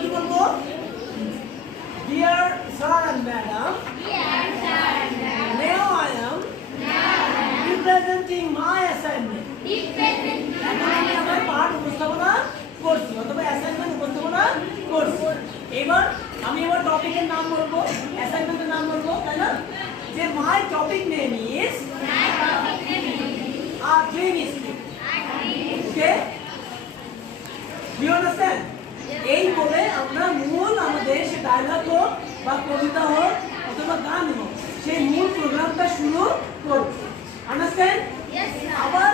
কি বলবো? Dear sir and madam, now I am representing my assignment. এখন আমি আমার পাঠ উপস্থাপনা করছি অথবা অ্যাসাইনমেন্ট উপস্থাপনা করছি। এবার আমি এবার টপিকের নাম বলবো, অ্যাসাইনমেন্টের নাম বলবো, তাই না? যে my topic name is a dream street. Okay? Do you understand? এই বলে আমরা মূল আমাদের সে ডায়লগ হোক বা কবিতা হোক অথবা গান হোক সেই মূল প্রোগ্রামটা শুরু করব। আন্ডারস্ট্যান্ড? আবার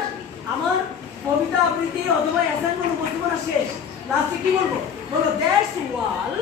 আমার কবিতা আবৃত্তি অথবা অ্যাসাইনমেন্ট উপস্থাপনা শেষ, লাস্টে কি বলবো? বলো দ্যাটস ওয়াল